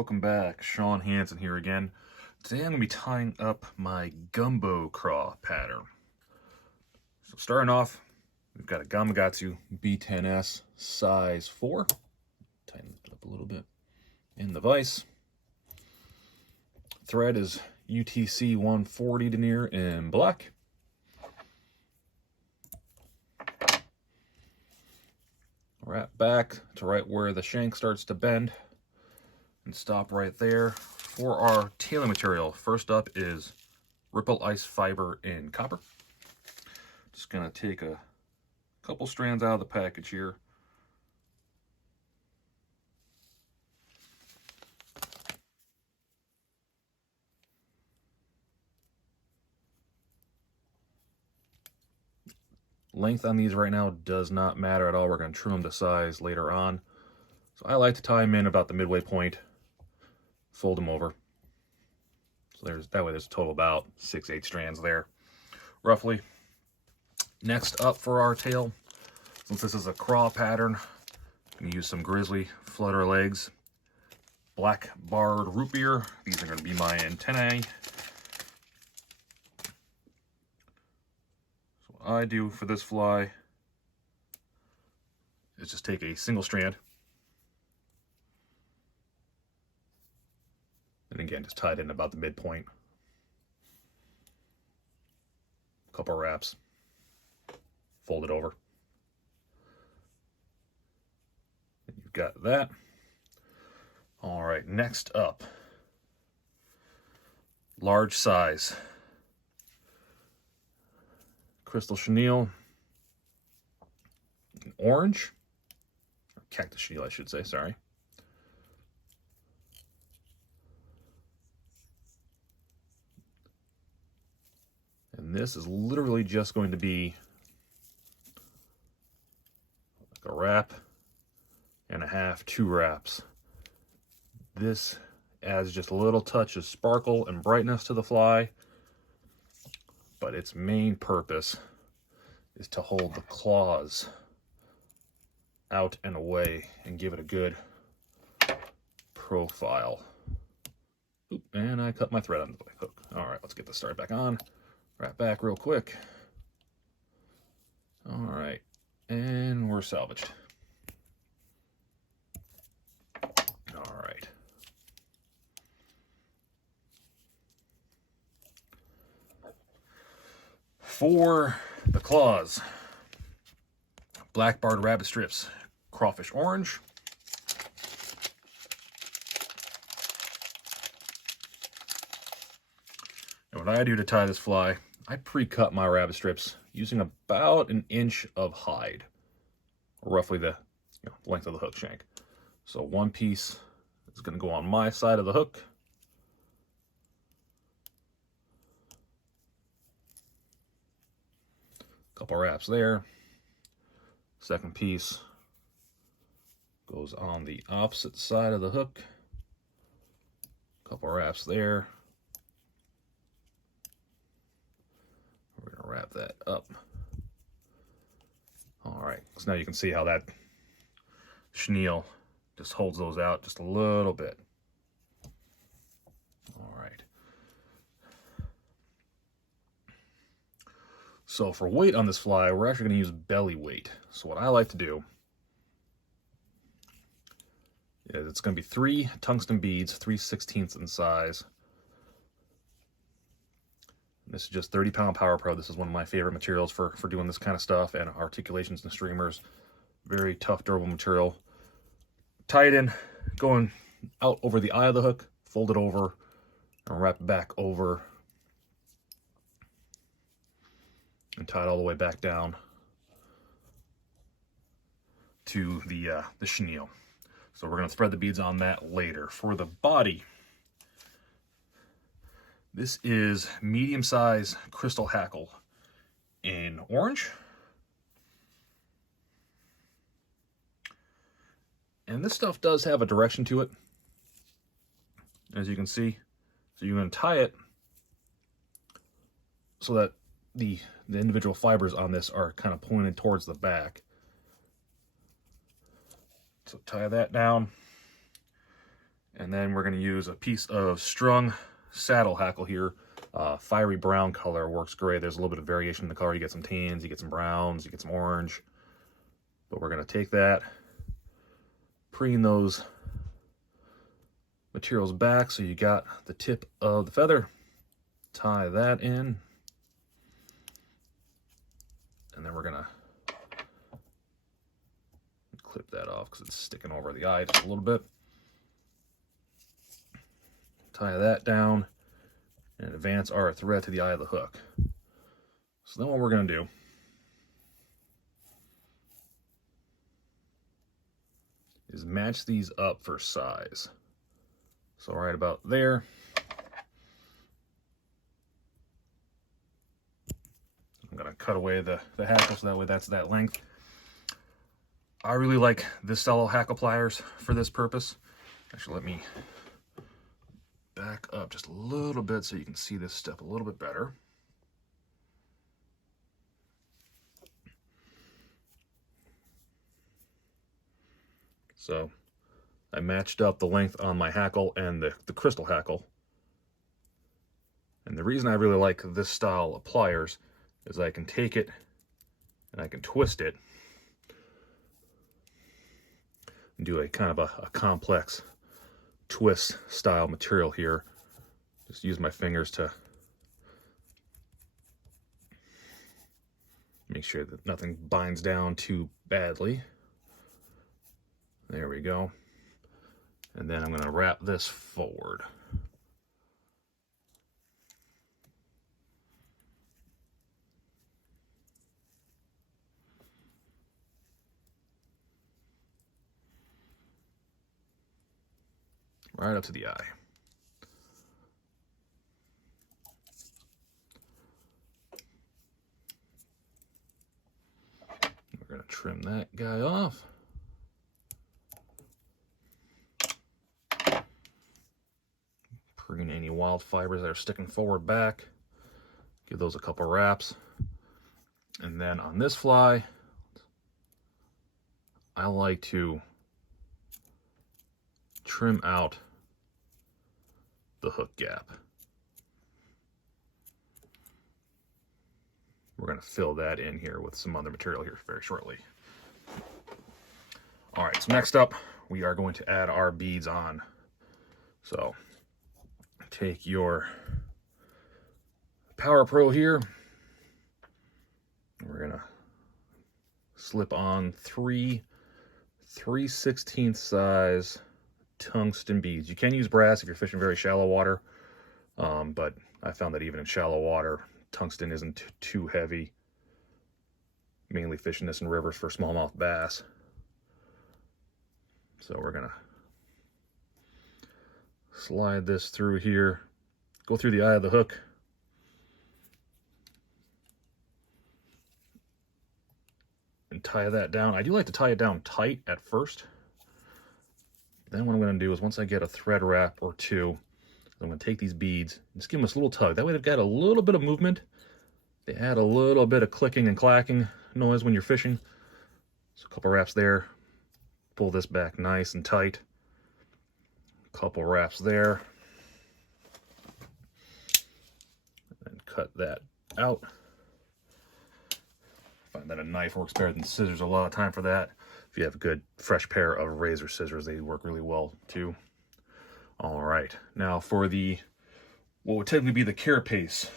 welcome back. Sean Hansen here again. Today I'm going to be tying up my Gumbo Craw pattern. So starting off, we've got a Gamakatsu B10S size 4. Tighten it up a little bit in the vise. Thread is UTC 140 denier in black. Wrap back to right where the shank starts to bend and stop right there. For our tailing material, first up is Ripple Ice Fiber in copper. Just gonna take a couple strands out of the package here. Length on these right now does not matter at all. We're going to trim them to size later on. So I like to tie them in about the midway point, fold them over. So that way there's a total of about 6-8 strands there, roughly. Next up for our tail, since this is a craw pattern, I'm going to use some Grizzly Flutter legs, black barred root beer. These are going to be my antennae. What I do for this fly is just take a single strand and again just tie it in about the midpoint, a couple wraps, fold it over, and you've got that. All right, next up, large size Krystal Chenille, orange, or Cactus Chenille, I should say, sorry. And this is literally just going to be like a wrap and a half, 2 wraps. This adds just a little touch of sparkle and brightness to the fly, but its main purpose is to hold the claws out and away and give it a good profile. Oop, and I cut my thread on the hook. All right, let's get this started back on. Wrap back real quick. All right, and we're salvaged. All right. For the claws, black barred rabbit strips, crawfish orange. And what I do to tie this fly, I pre-cut my rabbit strips using about 1 inch of hide, or roughly the length of the hook shank. So one piece is going to go on my side of the hook. Couple wraps there. Second piece goes on the opposite side of the hook. Couple wraps there. We're gonna wrap that up. All right, so now you can see how that chenille just holds those out just a little bit. All right. So for weight on this fly, we're actually going to use belly weight. So what I like to do is it's going to be 3 tungsten beads, 3/16 in size. This is just 30-pound Power Pro. This is one of my favorite materials for doing this kind of stuff, and articulations and streamers. Very tough, durable material. Tie it in, going out over the eye of the hook, fold it over, and wrap it back over, and tie it all the way back down to the chenille. So we're going to thread the beads on that later. For the body, this is medium-size Krystal Hackle in orange. And this stuff does have a direction to it, as you can see. So you're going to tie it so that the individual fibers on this are kind of pointed towards the back. So tie that down. And then we're going to use a piece of strung saddle hackle here. Fiery brown color works great. There's a little bit of variation in the color. You get some tans, you get some browns, you get some orange. But we're going to take that, preen those materials back so you got the tip of the feather. Tie that in. And then we're going to clip that off because it's sticking over the eye just a little bit. Tie that down and advance our thread to the eye of the hook. So then what we're going to do is match these up for size. So right about there. I'm going to cut away the hackle so that way that's that length. I really like this style of hackle pliers for this purpose. Actually, let me back up just a little bit so you can see this step a little bit better. So I matched up the length on my hackle and the Krystal hackle. And the reason I really like this style of pliers is I can take it and I can twist it and do a kind of a complex twist style material here. Just use my fingers to make sure that nothing binds down too badly. There we go. And then I'm going to wrap this forward. Right up to the eye. We're going to trim that guy off. Prune any wild fibers that are sticking forward back. Give those a couple wraps. And then on this fly, I like to trim out the hook gap. We're going to fill that in here with some other material here very shortly. All right, so next up, we are going to add our beads on. So take your Power Pro here. We're going to slip on three 3/16 size tungsten beads. You can use brass if you're fishing very shallow water, but I found that even in shallow water, tungsten isn't too heavy. Mainly fishing this in rivers for smallmouth bass. So we're gonna slide this through here, go through the eye of the hook, and tie that down. I do like to tie it down tight at first. Then what I'm going to do is once I get a thread wrap or two, I'm going to take these beads and just give them this little tug. That way they've got a little bit of movement. They add a little bit of clicking and clacking noise when you're fishing. So a couple wraps there. Pull this back nice and tight. A couple wraps there. And cut that out. Find that a knife works better than scissors a lot of time for that. If you have a good fresh pair of razor scissors, they work really well too. All right, now for the what would technically be the carapace,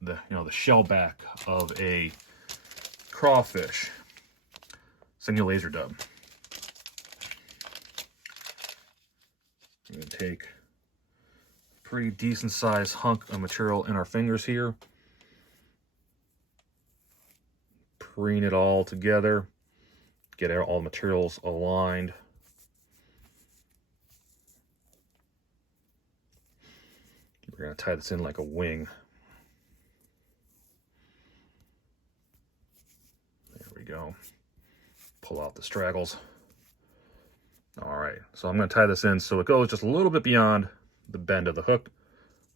the shell back of a crawfish, Senyo laser dub. I'm going to take a pretty decent sized hunk of material in our fingers here. Preen it all together. Get all the materials aligned. We're going to tie this in like a wing. There we go. Pull out the straggles. All right, so I'm going to tie this in so it goes just a little bit beyond the bend of the hook,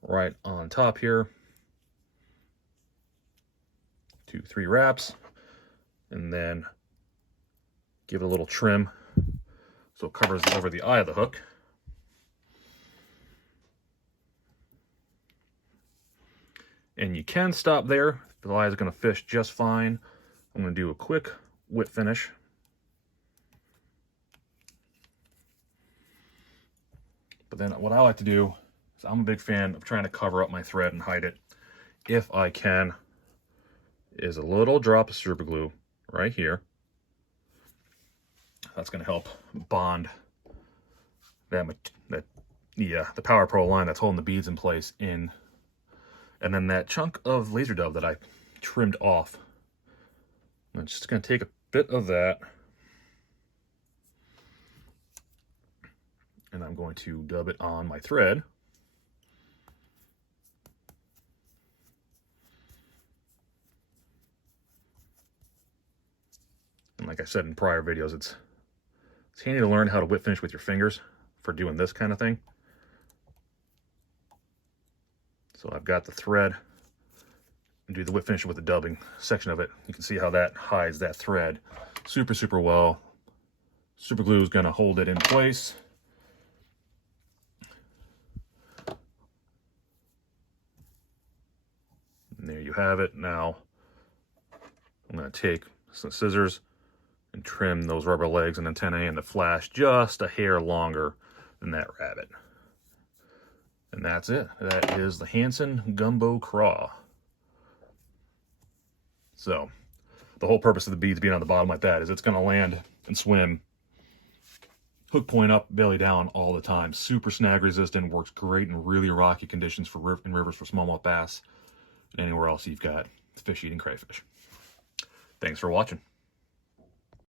right on top here. 2-3 wraps, and then give it a little trim so it covers over the eye of the hook. And you can stop there. The eye is going to fish just fine. I'm going to do a quick whip finish. But then what I like to do is I'm a big fan of trying to cover up my thread and hide it, if I can, is a little drop of super glue right here. That's going to help bond the Power Pro line that's holding the beads in place in. And then that chunk of laser dove that I trimmed off, I'm just going to take a bit of that, and I'm going to dub it on my thread. And like I said in prior videos, it's handy to learn how to whip finish with your fingers for doing this kind of thing. So I've got the thread and do the whip finish with the dubbing section of it. You can see how that hides that thread super, super well. Super glue is going to hold it in place. And there you have it. Now I'm going to take some scissors and trim those rubber legs and antennae and the flash just a hair longer than that rabbit. And that's it. That is the Hansen Gumbo Craw. So the whole purpose of the beads being on the bottom like that is it's going to land and swim hook point up, belly down all the time. Super snag resistant, works great in really rocky conditions for rivers for smallmouth bass and anywhere else you've got fish eating crayfish. Thanks for watching.